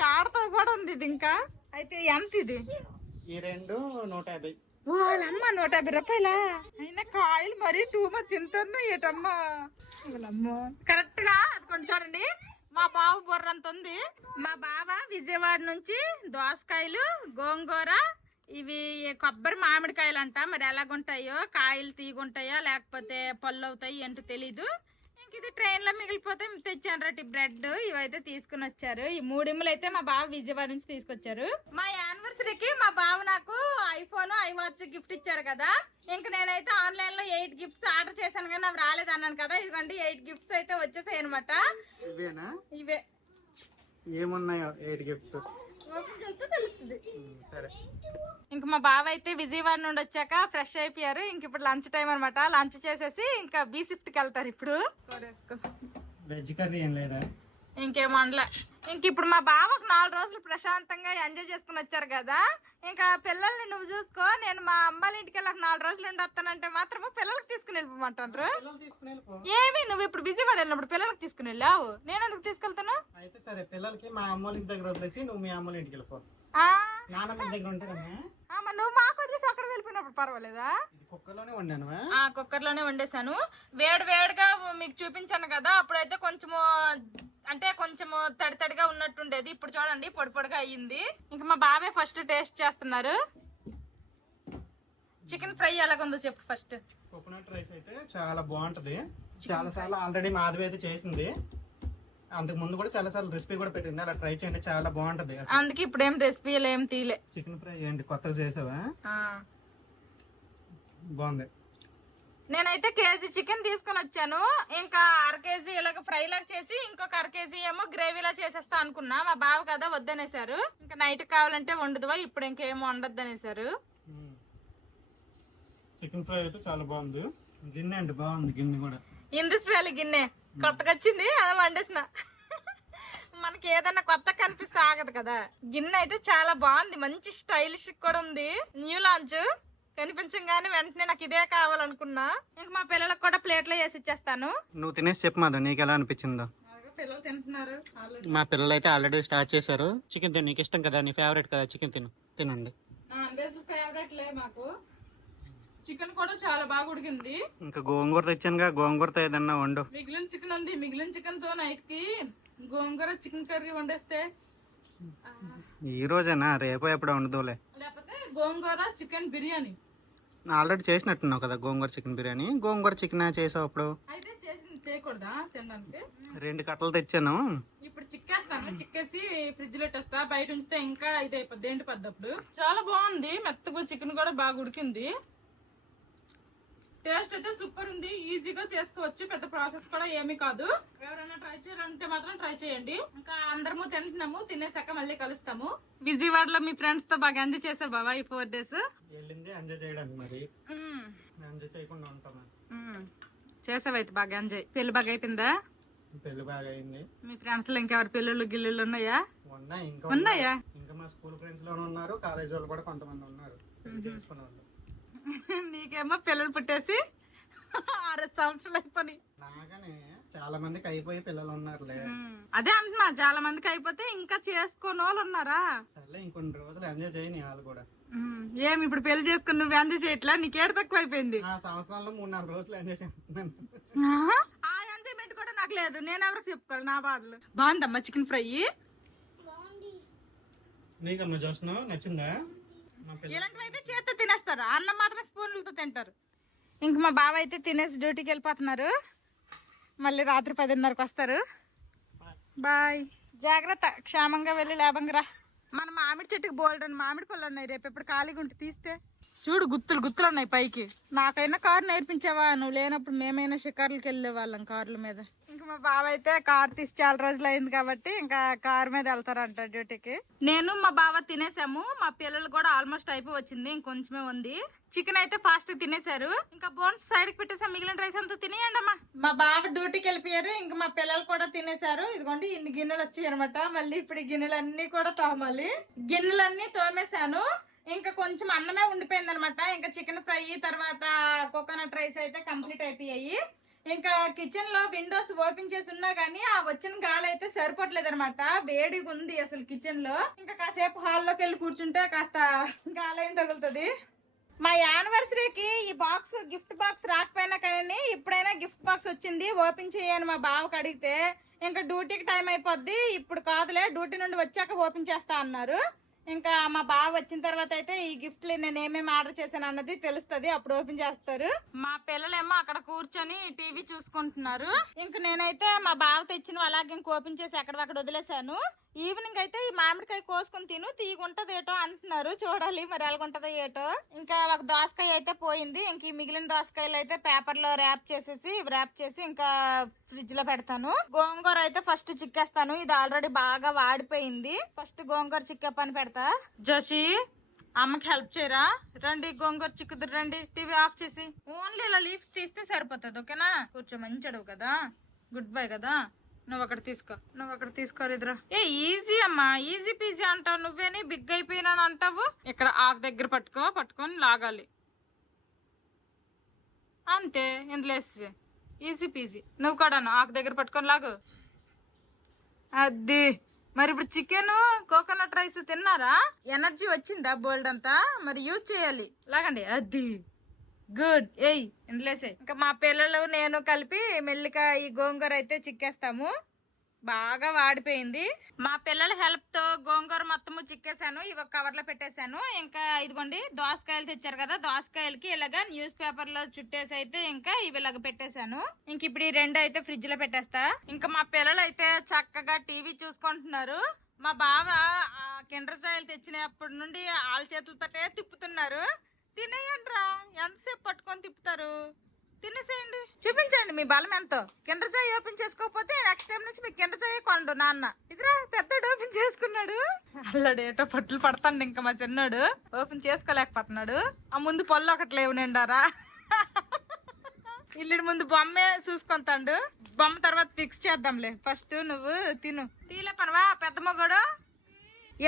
కాడతో కూడా ఉంది ఇది. ఇంకా అయితే ఎంత ఇది? ఈ 2 150. వాళ్ళమ్మ 150 రూపాయలా? అయినా కాయలు మరీ టూ మచ్ ఎంత ఏటమ్మా. వాళ్ళమ్మ కరెక్ట్ గా అది కొంచెం చూడండి. మా బావ బుర్రంత ఉంది. మా బావ విజయవాడ నుంచి దోసకాయలు, గోంగూర, ఇవి కొబ్బరి మామిడికాయలు అంట. మరి ఎలాగుంటాయో, కాయలు తీగుంటాయా లేకపోతే పళ్ళు అవుతాయి ఏంటో తెలీదు. ఇంక ఇది ట్రైన్ లో మిగిలిపోతే తెచ్చాను రటి బ్రెడ్. ఇవైతే తీసుకుని వచ్చారు. ఈ 3 ఇమ్మలు అయితే మా బావ విజయవాడ నుంచి తీసుకొచ్చారు. మా యానివర్సరీకి మా బావ నాకు ఐఫోన్, ఐవాచ్ గిఫ్ట్ ఇచ్చారు కదా. ఇంక నేనైతే ఆన్లైన్ లో 8 గిఫ్ట్స్ ఆర్డర్ చేశాను కానీ అవి రాలేదు అన్నాను కదా. ఇదిగోండి 8 గిఫ్ట్స్ అయితే వచ్చేసాయి అనమాట. ఇవే ఏమున్నాయో 8 గిఫ్ట్స్ ఓపెన్ చేస్తే తెలుస్తుంది. సరే. ఇంక మా బావ అయితే విజయవాడ నుండి వచ్చాక ఫ్రెష్ అయిపోయారు. ఇంక ఇప్పుడు లంచ్ టైం అనమాట. లంచ్ చేసేసి ఇంకా బీ షిఫ్ట్ కి వెళ్తారు. ఇప్పుడు వెజ్ కర్రీ ఏం లేదా? ఇంకేం వండలే. ఇంక ఇప్పుడు మా బావ ఒక 4 రోజులు ప్రశాంతంగా ఎంజాయ్ చేసుకుని వచ్చారు కదా. ఇంకా పిల్లల్ని నువ్వు చూసుకో, నేను మా అమ్మాయిల ఇంటికి వెళ్ళక 4 రోజులు ఉండి వస్తానంటే మాత్రం పిల్లలకి తీసుకుని వెళ్ళిపోమంటారు. ఏమి నువ్వు ఇప్పుడు విజయవాడ వెళ్ళినప్పుడు పిల్లలకి తీసుకుని వెళ్ళావు, నేను ఎందుకు తీసుకెళ్తాను? అయితే సరే, పిల్లలకి మా అమ్మోళ్ళ ఇంటి దగ్గర వదిలేసి నువ్వు మీ అమ్మోళ్ళ ఇంటికి వెళ్ళిపో. నాన్నమ్మ దగ్గర ఉంటారమ్మా. నువ్వు మాకు వదిలేసి అక్కడ వెళ్ళిపోయినప్పుడు పర్వాలేదా? కుక్కర్లోనే వండాను. కుక్కర్లోనే వండేసాను. వేడి వేడిగా మీకు చూపించాను కదా. అప్పుడైతే కొంచెము అంటే కొంచెము తడి తడిగా ఉన్నట్టుండేది. ఇప్పుడు చూడండి పొడి పొడిగా అయ్యింది. ఇంకా మా బాబాయ్ ఫస్ట్ టేస్ట్ చేస్తున్నారు. చికెన్ ఫ్రై ఎలాగుందో చెప్పు ఫస్ట్. కోకోనట్ రైస్ అయితే చాలా బాగుంటది. చాలా సార్లు ఆల్రెడీ మాధవి అయితే చేసింది. అంతకు ముందు కూడా చాలా సార్లు రెసిపీ కూడా పెట్టింది. అలా ట్రై చేయండి, చాలా బాగుంటది. అందుకే ఇప్పుడు ఏం రెసిపీలు ఏం తీలే. చికెన్ ఫ్రై ఏంటి కొత్తగా చేసావా? బాగుంది. నేనైతే కేజీ చికెన్ తీసుకుని వచ్చాను. ఇంకా 1/2 కేజీ ఇలాగ ఫ్రై లాగా చేసి ఇంకొక 1/2 కేజీ ఏమో గ్రేవీలా చేసేస్తా అనుకున్నా. మా బావ కదా వద్దనేసారు. ఇంకా నైట్ కావాలంటే వండుదువా, ఇప్పుడు ఇంకేమో వండొద్దు అనేసారు. చికెన్ ఫ్రై అయితే చాలా బాగుంది. గిన్నె అంటే బాగుంది. గిన్నె కూడా ఇందుస్ వేలి గిన్నె కొత్తగా వచ్చింది, అదే వండేసిన. మనకి ఏదన్నా కొత్త కనిపిస్తే ఆగదు కదా. గిన్నె అయితే చాలా బాగుంది, మంచి స్టైలిష్ కూడా ఉంది. న్యూ లాంచ్ కనిపించగానే వెంటనే నాకు ఇదే కావాలనుకున్నా. ఇంకా మా పిల్లలకు కూడా ప్లేట్లో వేసి ఇచ్చేస్తాను. నువ్వు తినేసి చెప్పు మాధవ్, నీకు ఎలా అనిపించిందో. పిల్లలు తింటున్నారు. మా పిల్లలు అయితే ఆల్రెడీ స్టార్ట్ చేశారు. చికెన్ తిను, నీకు ఇష్టం కదా, నీ ఫేవరెట్ కదా చికెన్. తినండి. ఫేవరెట్ లే మాకు. చికెన్ కూడా చాలా బాగా ఉడికింది. ఇంకా గోంగూర తెచ్చానుగా, గోంగూరతో ఏదన్నా వండు. మిగిలిన చికెన్ ఉంది. మిగిలిన చికెన్ తో నైట్ కి గోంగూర చికెన్ కర్రీ వండేస్తే ఈ రోజేనా? రేపు ఎప్పుడో వండుదోలే. లేకపోతే గోంగూర చికెన్ బిర్యానీ. ఆల్రెడీ చేసినట్టున్నావు కదా గోంగూర చికెన్ బిర్యానీ. గోంగూర చికెన్ చేసావు అప్పుడు. అయితే చేసింది చేయకూడదా తినడానికి? 2 కట్టలు తెచ్చాను. ఇప్పుడు చిక్కేస్తాను. చిక్కేసి ఫ్రిడ్జ్ లో పెట్టేస్తా. బయట ఉంచితే ఇంకా ఇది అయిపోద్ది, ఏంటి పద్దప్పుడు. చాలా బాగుంది, మెత్తగా చికెన్ కూడా బాగా ఉడికింది. టేస్ట్ అయితే సూపర్ ఉంది. ఈజీగా చేసుకోవచ్చు, పెద్ద ప్రాసెస్ కూడా ఏమీ కాదు. ఎవరైనా ట్రై చేయాలంటే మాత్రం ట్రై చేయండి. ఇంకా అందరము తింటున్నాము, తినేసాక మళ్ళీ కలుస్తాము. విజయవాడలో మీ ఫ్రెండ్స్ తో బాగా ఎంజాయ్ చేశారు బాబా ఈ 4 days? వెళ్ళింది ఎంజాయ్ చేయడానికి, మరి ఎంజాయ్ చేయకుండా ఉంటామా? చేసావైతే బాగా ఎంజాయ్. పెళ్లి బాగా అయిపోయిందా? పెళ్లి బాగా అయింది. మీ ఫ్రెండ్స్ లో ఇంకెవరు పెళ్ళిళ్ళు గిల్లుళ్ళు ఉన్నాయా? ఉన్నాయా? ఇంకా మా స్కూల్ ఫ్రెండ్స్ లోనే ఉన్నారు, కాలేజ్ వాళ్ళు కూడా కొంతమంది ఉన్నారు చేసుకున్న వాళ్ళు. నీకేమో పిల్లలు పుట్టేసి 6 సంవత్సరాలు అయిపోయి. నాగానే చాలా మందికి అయిపోయి పిల్లలు ఉన్నారులే. అదే అంటున్నా, చాలా మందికి అయిపోతే ఇంకా చేసుకోని వాళ్ళు ఉన్నారా? సర్లే, ఇంకొన్ని రోజులు ఎంజాయ్ చేయని వాళ్ళు కూడా. ఏమి ఇప్పుడు పెళ్లి చేసుకుని నువ్వు ఎంజాయ్ చేయట్లా? నీకేడు తక్కువ అయిపోయింది. ఆ సంవత్సరాల్లో 3-4 రోజులు ఎంజాయ్ చేస్తున్నాను. ఆ ఎంజాయ్మెంట్ కూడా నాకు లేదు. నేను ఎవరికి చెప్పుకోవాలి నా బాధలు. బాగుందమ్మా చికెన్ ఫ్రై. నీకమ్మా జోష్ను నచ్చిందా? ఇలాంటివి అయితే చేత్తో తినేస్తారు, అన్నం మాత్రం స్పూన్లతో తింటారు. ఇంక మా బావ అయితే తినేసి డ్యూటీకి వెళ్ళిపోతున్నారు. మళ్ళీ రాత్రి 10:30కి వస్తారు. బాయ్, జాగ్రత్త, క్షేమంగా వెళ్ళి లేబంగా రా. మన మామిడి చెట్టుకి బోల్డని మామిడి పళ్ళు ఉన్నాయి. రేపు ఎప్పుడు ఖాళీగా ఉంటే తీస్తే చూడు, గుత్తులు గుత్తులు ఉన్నాయి పైకి. నాకైనా కారు నేర్పించావా? నువ్వు లేనప్పుడు మేమైనా షికార్లకి వెళ్ళే వాళ్ళం కార్ల మీద. ఇంకా మా బావ అయితే కార్ తీసి చాలా రోజులు అయింది కాబట్టి ఇంకా కార్ మీద వెళ్తారంట డ్యూటీకి. నేను మా బావ తినేసాము. మా పిల్లలు కూడా ఆల్మోస్ట్ అయిపోయి వచ్చింది, ఇంకొంచెమే ఉంది. చికెన్ అయితే ఫాస్ట్ గా తినేశారు. ఇంకా బోన్స్ సైడ్ కి పెట్టేసాం, మిగిలిన రైస్ అంతా తినేయండి అమ్మా. మా బావ డ్యూటీకి వెళ్ళిపోయారు. ఇంకా మా పిల్లలు కూడా తినేశారు. ఇదిగోండి ఇన్ని గిన్నెలు వచ్చాయి అనమాట. మళ్ళీ ఇప్పుడు ఈ గిన్నెలన్నీ కూడా తోమాలి. గిన్నెలన్నీ తోమేశాను. ఇంకా కొంచెం అన్నమే ఉండిపోయింది అనమాట. ఇంకా చికెన్ ఫ్రై తర్వాత కోకోనట్ రైస్ అయితే కంప్లీట్ అయిపోయాయి. ఇంకా కిచెన్ లో విండోస్ ఓపెన్ చేసి ఉన్నా గానీ ఆ వచ్చిన గాలి అయితే సరిపోవట్లేదు అనమాట. వేడిగా ఉంది అసలు కిచెన్ లో. ఇంకా కాసేపు హాల్లోకి వెళ్ళి కూర్చుంటే కాస్త గాలి ఏం తగులుతుంది. మా యానివర్సరీకి ఈ బాక్స్, గిఫ్ట్ బాక్స్ రాకపోయినా కానీ ఇప్పుడైనా గిఫ్ట్ బాక్స్ వచ్చింది, ఓపెన్ చేయని మా బావకు అడిగితే ఇంకా డ్యూటీకి టైం అయిపోద్ది, ఇప్పుడు కాదులే డ్యూటీ నుండి వచ్చాక ఓపెన్ చేస్తా అన్నారు. ఇంకా మా బావ వచ్చిన తర్వాత అయితే ఈ గిఫ్ట్లు నేను ఏమేమి ఆర్డర్ చేశాను అన్నది తెలుస్తుంది, అప్పుడు ఓపెన్ చేస్తారు. మా పిల్లలేమో అక్కడ కూర్చొని టీవీ చూసుకుంటున్నారు. ఇంక నేనైతే మా బావ తెచ్చిన అలాగే ఇంక ఓపెన్ చేసి అక్కడ వదిలేశాను. ఈవినింగ్ అయితే ఈ మామిడికాయ కోసుకొని తిను, తీగుంటది ఏటో అంటున్నారు. చూడాలి మరి ఎలాగుంటదో ఏటో. ఇంకా ఒక దోసకాయ అయితే పోయింది. ఇంక ఈ మిగిలిన దోసకాయలు అయితే పేపర్ లో ర్యాప్ చేసి ఇంకా ఫ్రిడ్జ్ లో పెడతాను. గోంగూర అయితే ఫస్ట్ చిక్కేస్తాను. ఇది ఆల్రెడీ బాగా వాడిపోయింది. ఫస్ట్ గోంగూర చిక్కే పని పెడతా. జోషి, అమ్మకి హెల్ప్ చేయరా? రండి, గోంగూర చిక్కుదురు రండి. టీవీ ఆఫ్ చేసి ఓన్లీ ఇలా లీవ్స్ తీస్తే సరిపోతుంది. ఓకేనా? కూర్చో, మంచి అడుగు కదా, గుడ్ బై కదా. నువ్వు అక్కడ తీసుకో ఇద్దరు. ఈజీ అమ్మా, ఈజీ పీజీ అంటావు నువ్వేని, బిగ్ అయిపోయినా అంటావు. ఇక్కడ ఆకు దగ్గర పట్టుకొని లాగాలి అంతే. ఇందులో ఈజీ పీజీ. నువ్వు కూడా ఆకు దగ్గర పట్టుకొని లాగు. అది మరి ఇప్పుడు చికెన్ కోకోనట్ రైస్ తిన్నారా? ఎనర్జీ వచ్చిందా బోల్డ్ అంతా? మరి యూజ్ చేయాలి. లాగండి, అది గుడ్. ఇందులేసే. ఇంకా మా పిల్లలు నేను కలిపి మెల్లిగా ఈ గోంగూర అయితే చిక్కేస్తాము. బాగా వాడిపోయింది. మా పిల్లల హెల్ప్ తో గోంగూర మొత్తము చిక్కేసాను. ఇవి ఒక కవర్ లో పెట్టేశాను. ఇంకా ఇదిగోండి దోసకాయలు తెచ్చారు కదా, దోసకాయలకి ఇలాగా న్యూస్ పేపర్ లో చుట్టేసి అయితే ఇంకా ఇవి ఇలాగ పెట్టేశాను. ఇంక ఇప్పుడు ఈ 2 అయితే ఫ్రిడ్జ్ లో పెట్టేస్తా. ఇంకా మా పిల్లలు అయితే చక్కగా టీవీ చూసుకుంటున్నారు. మా బావ కిండర్ జాయిలు తెచ్చినప్పటి నుండి వాళ్ళ చేతులతోటే తిప్పుతున్నారు. తినేయండి రా, ఎంతసేపు పట్టుకొని తిప్పుతారు? తినేసేయండి, చూపించండి మీ బలం ఎంతో. కిండర్ జాయ్ ఓపెన్ చేసుకోకపోతే నెక్స్ట్ టైం నుంచి మీకు కిండర్ జాయ్ కొండు నాన్న. ఇదిరా పెద్దడు ఓపెన్ చేసుకున్నాడు. అల్లడేటో పట్లు పడతాండి. ఇంకా మా చిన్నోడు ఓపెన్ చేసుకోలేకపోతున్నాడు. ఆ ముందు పళ్ళు ఒకటి లేవు నిండారా. ఇల్లుడి ముందు బొమ్మే చూసుకుంటాడు. బొమ్మ తర్వాత ఫిక్స్ చేద్దాంలే. ఫస్ట్ నువ్వు తిను. తీలే పనవా పెద్ద మొగడు.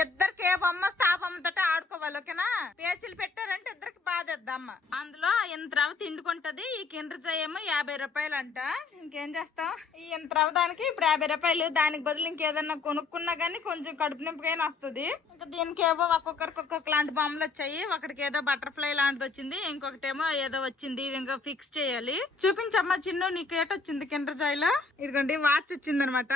ఇద్దరికి ఏ బొమ్మ వస్తే ఆ బొమ్మతో ఆడుకోవాలి. ఓకేనా? పేచీలు పెట్టారంటే ఇద్దరికి బాధేద్దమ్మ. అందులో ఇంత రవ్వ తిండుకుంటది. ఈ కిండర్ జాయ్ ఏమో 50 రూపాయలు అంట. ఇంకేం చేస్తాం, ఈ ఇంత రవ్వ దానికి ఇప్పుడు 50 రూపాయలు. దానికి బదులు ఇంకేదన్నా కొనుక్కున్నా గానీ కొంచెం కడుపు నింపుకైనా వస్తుంది. ఇంకా దీనికి ఏవో ఒక్కొక్కరికి ఒక్కొక్క లాంటి బొమ్మలు వచ్చాయి. ఒకటికి ఏదో బటర్ఫ్లై లాంటిది వచ్చింది, ఇంకొకటేమో ఏదో వచ్చింది. ఇంకా ఫిక్స్ చేయాలి. చూపించమ్మా చిన్ను, నీకు ఏటొచ్చింది కిండర్ జాయ్ లో? ఇదిగోండి వాచ్ వచ్చింది అనమాట.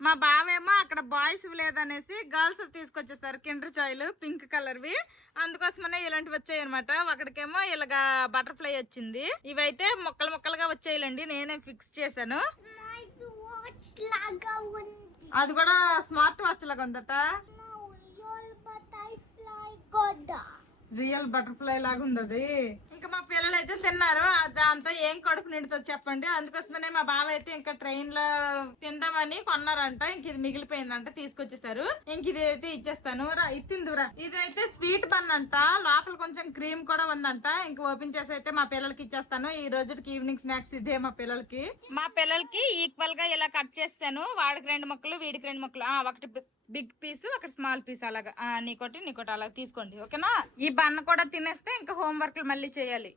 మా బావేమో అక్కడ బాయ్స్ లేదనేసి గర్ల్స్ తీసుకొచ్చేసారు కిండర్ జాయ్లు పింక్ కలర్వి. అందుకోసమనే ఇలాంటివి వచ్చాయి అనమాట. ఒకడికేమో ఇలాగా బటర్ఫ్లై వచ్చింది. ఇవైతే ముక్కలు ముక్కలుగా వచ్చాయిలండి, నేనే ఫిక్స్ చేశాను. అది కూడా స్మార్ట్ వాచ్ లాగా ఉందట. రియల్ బటర్ఫ్లై లాగా ఉంది అది. ఇంకా మా పిల్లలు అయితే తిన్నారు, దాంతో ఏం కడుపు నిండుతుంది చెప్పండి. అందుకోసమనే మా బావ అయితే ఇంకా ట్రైన్ లో తిందామని కొన్నారంట. ఇంక ఇది మిగిలిపోయిందంట, తీసుకొచ్చేసారు. ఇంక ఇది అయితే ఇచ్చేస్తాను. రా ఇత్తిందురా. ఇదైతే స్వీట్ బన్ అంట, లోపల కొంచెం క్రీమ్ కూడా ఉందంట. ఇంక ఓపెన్ చేసి అయితే మా పిల్లలకి ఇచ్చేస్తాను. ఈ రోజుకి ఈవినింగ్ స్నాక్స్ ఇదే మా పిల్లలకి ఈక్వల్ గా ఇలా కట్ చేస్తాను. వాడికి 2 ముక్కలు, వీడికి 2 ముక్కలు. ఒకటి బిగ్ పీస్, ఒకటి స్మాల్ పీస్, అలాగా నీకోటి అలాగా తీసుకోండి, ఓకేనా. ఈ బన్న కూడా తినేస్తే ఇంకా హోంవర్క్లు మళ్ళీ చేయాలి,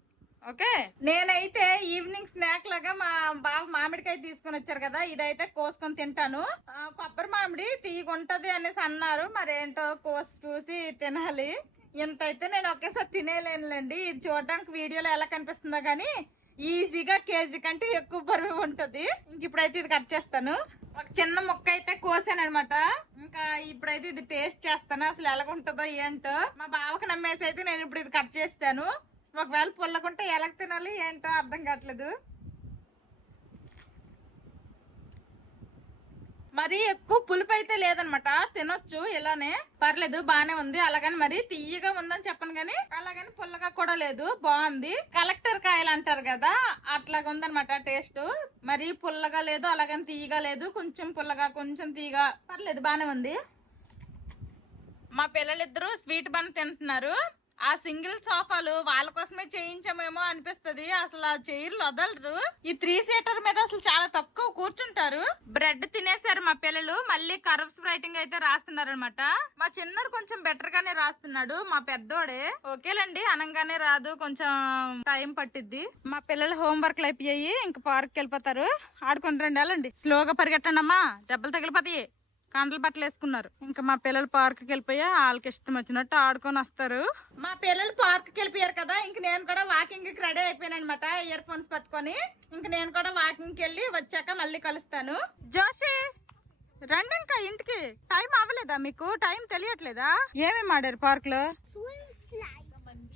ఓకే. నేనైతే ఈవినింగ్ స్నాక్ లాగా మా బావ మామిడికాయ తీసుకుని వచ్చారు కదా, ఇదైతే కోసుకొని తింటాను. కొబ్బరి మామిడి తీగుంటది అనేసి అన్నారు, మరేంటో కోసి చూసి తినాలి. ఇంత అయితే నేను ఒకేసారి తినేలేనులేండి. ఇది చూడడానికి వీడియోలో ఎలా కనిపిస్తుందో కానీ ఈజీగా కేజీ కంటే ఎక్కువ బరువు ఉంటది. ఇంక ఇప్పుడైతే ఇది కట్ చేస్తాను. ఒక చిన్న ముక్క అయితే కోసాను అనమాట. ఇంకా ఇప్పుడైతే ఇది టేస్ట్ చేస్తాను, అసలు ఎలాగుంటుందో ఏంటో. మా బావకు నమ్మేసి అయితే నేను ఇప్పుడు ఇది కట్ చేస్తాను. ఒకవేళ పుల్లకుంటే ఎలా తినాలి ఏంటో అర్థం కావట్లేదు. మరి ఎక్కువ పులుపు అయితే లేదనమాట, తినొచ్చు ఇలానే, పర్లేదు బానే ఉంది. అలాగని మరి తీయగా ఉందని చెప్పను గానీ అలాగని పుల్లగా కూడా లేదు, బాగుంది. కలెక్టర్ కాయలు అంటారు కదా, అట్లాగా ఉందనమాట టేస్ట్. మరి పుల్లగా లేదు, అలాగని తీయగా లేదు, కొంచెం పుల్లగా కొంచెం తీయగా, పర్లేదు బానే ఉంది. మా పిల్లలిద్దరూ స్వీట్ బన్ తింటున్నారు. ఆ సింగిల్ సోఫాలు వాళ్ళ కోసమే చేయించామేమో అనిపిస్తుంది. అసలు ఆ చైర్లు వదలరు. ఈ 3 సీటర్ మీద అసలు చాలా తక్కువ కూర్చుంటారు. బ్రెడ్ తినేసారు మా పిల్లలు. మళ్ళీ కర్వ్స్ రైటింగ్ అయితే రాస్తున్నారు అనమాట. మా చిన్నోడు కొంచెం బెటర్ గానే రాస్తున్నాడు, మా పెద్దోడే ఓకేలండి అనంగానే రాదు, కొంచెం టైం పట్టిద్ది. మా పిల్లలు హోంవర్క్లు అయిపోయాయి, ఇంకా పార్క్ వెళ్ళిపోతారు. ఆడుకుని వెళ్ళండి, స్లోగా పరిగెట్టండి అమ్మా, దెబ్బలు తగిలిపోతాయి. కండలు బట్టలు వేసుకున్నారు. ఇంకా మా పిల్లలు పార్క్ కి వెళ్ళిపోయా, వాళ్ళకి ఇష్టం వచ్చినట్టు ఆడుకొని వస్తారు. మా పిల్లలు పార్క్ కి వెళ్ళిపోయారు కదా, ఇంక నేను కూడా వాకింగ్ కి రెడీ అయిపోయాను అనమాట, ఇయర్ ఫోన్స్ పట్టుకొని. ఇంక నేను కూడా వాకింగ్ కి వెళ్ళి వచ్చాక మళ్ళీ కలుస్తాను. జోషి రండి, ఇంకా ఇంటికి టైం అవ్వలేదా మీకు? టైం తెలియట్లేదా? ఏమేమి ఆడారు పార్క్ లో?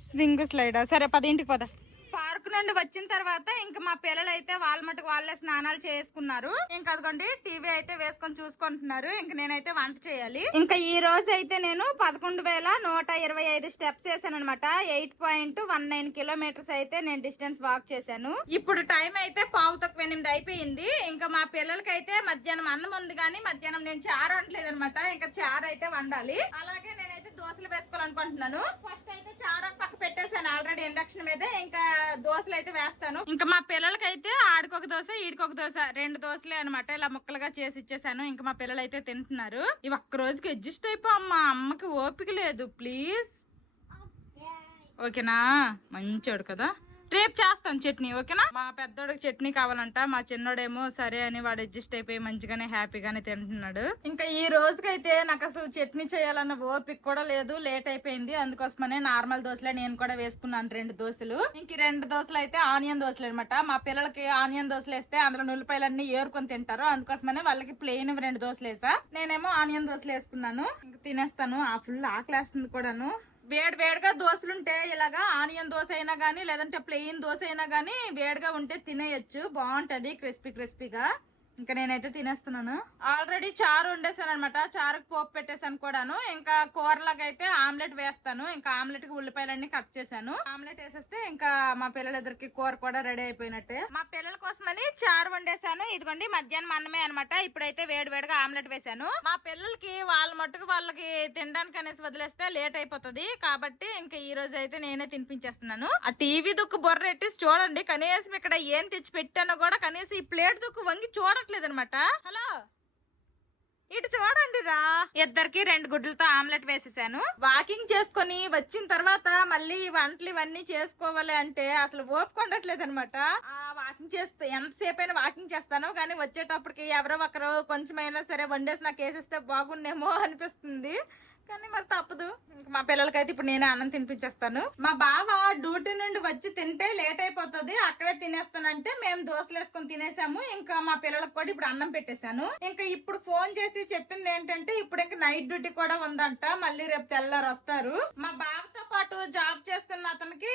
స్వింగ్ స్లైడా? సరే పద ఇంటికి పద. పార్క్ నుండి వచ్చిన తర్వాత ఇంకా మా పిల్లలు అయితే వాళ్ళ మటుకు వాళ్ళే స్నానాలు చేసుకున్నారు. ఇంకా అదిగోండి టీవీ అయితే వేసుకొని చూసుకుంటున్నారు. ఇంకా నేనైతే వంట చేయాలి. ఇంకా ఈ రోజు అయితే నేను 11,125 స్టెప్స్ వేసాను అనమాట. 8.19 కిలోమీటర్స్ అయితే నేను డిస్టెన్స్ వాక్ చేశాను. ఇప్పుడు టైం అయితే 7:15 అయిపోయింది. ఇంకా మా పిల్లలకి అయితే మధ్యాహ్నం అన్నం ఉంది కానీ మధ్యాహ్నం నేను చారు వండలేదు అనమాట. ఇంకా చారు అయితే వండాలి. అలాగే నేనైతే దోశలు వేసుకోవాలనుకుంటున్నాను. ఫస్ట్ అయితే చారు పక్క పెట్టేశాను ఆల్రెడీ ఇండక్షన్ మీద. ఇంకా దోశలు అయితే వేస్తాను. ఇంకా మా పిల్లలకైతే ఆడికొక దోశ, ఈడికొక దోశ, 2 దోశలే అనమాట. ఇలా ముక్కలుగా చేసి ఇచ్చేసాను. ఇంకా మా పిల్లలు అయితే తింటున్నారు. ఇవి ఒక్క రోజుకి అడ్జస్ట్ అయిపో అమ్మా, అమ్మకి ఓపిక లేదు ప్లీజ్, ఓకేనా. మంచోడు కదా, రేపు చేస్తాను చట్నీ, ఓకేనా. మా పెద్దోడికి చట్నీ కావాలంట, మా చిన్నోడేమో సరే అని వాడు అడ్జస్ట్ అయిపోయి మంచిగానే హ్యాపీగానే తింటున్నాడు. ఇంకా ఈ రోజుకైతే నాకు అసలు చట్నీ చేయాలన్న ఓపిక కూడా లేదు, లేట్ అయిపోయింది. అందుకోసమనే నార్మల్ దోశలే నేను కూడా వేసుకున్నాను 2 దోశలు. ఇంక 2 దోశలు అయితే ఆనియన్ దోశలు అనమాట. మా పిల్లలకి ఆనియన్ దోశలు వేస్తే అందులో నుల్లిపాయలన్నీ ఏరుకొని తింటారు. అందుకోసమనే వాళ్ళకి ప్లెయిన్ 2 దోశలు వేసా, నేనేమో ఆనియన్ దోశలు వేసుకున్నాను. ఇంక తినేస్తాను, ఆ ఫుల్ ఆకలేస్తుంది కూడాను. వేడిగా దోశలుంటే ఇలాగా ఆనియన్ దోశ అయినా గానీ లేదంటే ప్లెయిన్ దోశ అయినా గానీ వేడిగా ఉంటే తినేయచ్చు, బాగుంటది క్రిస్పీగా. ఇంకా నేనైతే తినేస్తున్నాను. ఆల్రెడీ చారు వండేసాను అనమాట, చారుకు పోపు పెట్టేసాను కూడాను. ఇంకా కూరలాగా అయితే ఆమ్లెట్ వేస్తాను. ఇంకా ఆమ్లెట్ కి ఉల్లిపాయలన్నీ కట్ చేశాను. ఆమ్లెట్ వేసేస్తే ఇంకా మా పిల్లలిద్దరికి కూర కూడా రెడీ అయిపోయినట్టే. మా పిల్లల కోసమని చారు వండేసాను. ఇదిగోండి మధ్యాహ్నం అన్నమే అనమాట. ఇప్పుడైతే వేడిగా ఆమ్లెట్ వేసాను. మా పిల్లలకి వాళ్ళ మట్టుకు వాళ్ళకి తినడానికి అనేసి వదిలేస్తే లేట్ అయిపోతుంది కాబట్టి ఇంకా ఈ రోజు అయితే నేనే తినిపించేస్తున్నాను. ఆ టీవీ దుక్కు బొర్రెట్టేసి చూడండి, కనీసం ఇక్కడ ఏం తెచ్చి పెట్టానో కూడా కనీసం ఈ ప్లేట్ దుక్కు వంగి చూడట్లేదనమాట. హలో ఇటు చూడండి రా. ఇద్దరికి 2 గుడ్లతో ఆమ్లెట్ వేసేసాను. వాకింగ్ చేసుకొని వచ్చిన తర్వాత మళ్ళీ వంటలు ఇవన్నీ చేసుకోవాలి అంటే అసలు ఓపుకొండట్లేదు అనమాట. వాకింగ్ చేస్తే ఎంతసేపు అయినా వాకింగ్ చేస్తాను కానీ వచ్చేటప్పటికి ఎవరో ఒకరు కొంచెమైనా సరే వండేసి నాకు వేసేస్తే బాగుండేమో అనిపిస్తుంది. కానీ మరి తప్పదు. ఇంక మా పిల్లలకైతే ఇప్పుడు నేనే అన్నం తినిపించేస్తాను. మా బావ డ్యూటీ నుండి వచ్చి తింటే లేట్ అయిపోతుంది, అక్కడే తినేస్తానంటే మేము దోశలు వేసుకొని తినేసాము. ఇంకా మా పిల్లలకు కూడా ఇప్పుడు అన్నం పెట్టేశాను. ఇంకా ఇప్పుడు ఫోన్ చేసి చెప్పింది ఏంటంటే ఇప్పుడు ఇంకా నైట్ డ్యూటీ కూడా ఉందంట, మళ్ళీ రేపు తెల్లారు వస్తారు. మా బావతో పాటు జాబ్ చేస్తున్న అతనికి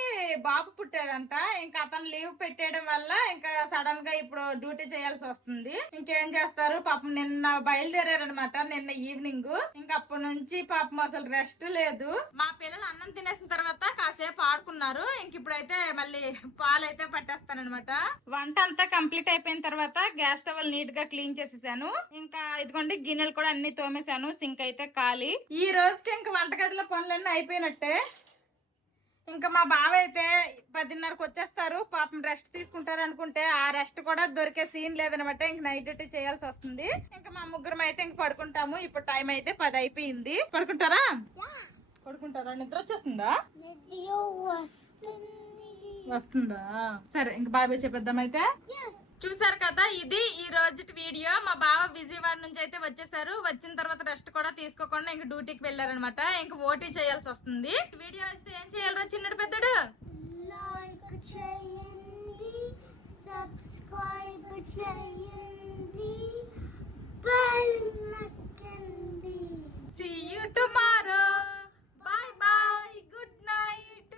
బాబు పుట్టాడంట. ఇంకా అతను లీవ్ పెట్టేయడం వల్ల ఇంకా సడన్ గా ఇప్పుడు డ్యూటీ చేయాల్సి వస్తుంది. ఇంకేం చేస్తారు పాపం. నిన్న బయలుదేరారనమాట, నిన్న ఈవినింగ్. ఇంకా అప్పటి నుంచి పాపం అసలు రెస్ట్ లేదు. మా పిల్లలు అన్నం తినేసిన తర్వాత కాసేపు ఆడుకున్నారు. ఇంక ఇప్పుడైతే మళ్ళీ పాలైతే పట్టేస్తానమాట. వంట అంతా కంప్లీట్ అయిపోయిన తర్వాత గ్యాస్ స్టవ్ నీట్ గా క్లీన్ చేసేసాను. ఇంకా ఇదిగోండి గిన్నెలు కూడా అన్ని తోమేశాను. సింక్ అయితే ఖాళీ. ఈ రోజుకి ఇంకా వంటగదిలో పనులన్నీ అయిపోయినట్టే. ఇంకా మా బావ అయితే 10:30కి వచ్చేస్తారు. పాపం రెస్ట్ తీసుకుంటారు అనుకుంటే ఆ రెస్ట్ కూడా దొరికే సీన్ లేదనమాట. ఇంక నైట్ డ్యూటీ చేయాల్సి వస్తుంది. ఇంకా మా ముగ్గురం అయితే ఇంక పడుకుంటాము. ఇప్పుడు టైం అయితే 10 అయిపోయింది. పడుకుంటారా? నిద్ర వచ్చేస్తుందా? వస్తుందా? సరే ఇంక బాబాయ్ చెప్పేద్దాం అయితే. చూసారు కదా, ఇది ఈ రోజు వీడియో. మా బావ విజయవాడ నుంచి అయితే వచ్చేసారు. వచ్చిన తర్వాత రెస్ట్ కూడా తీసుకోకుండా ఇంక డ్యూటీకి వెళ్ళారనమాట. ఇంక ఓటీ చేయాల్సి వస్తుంది. వీడియో నచ్చితే ఏం చేయాలరా చిన్నడు పెద్దడు? లైక్ చేయండి, సబ్స్క్రైబ్ చేయండి, బెల్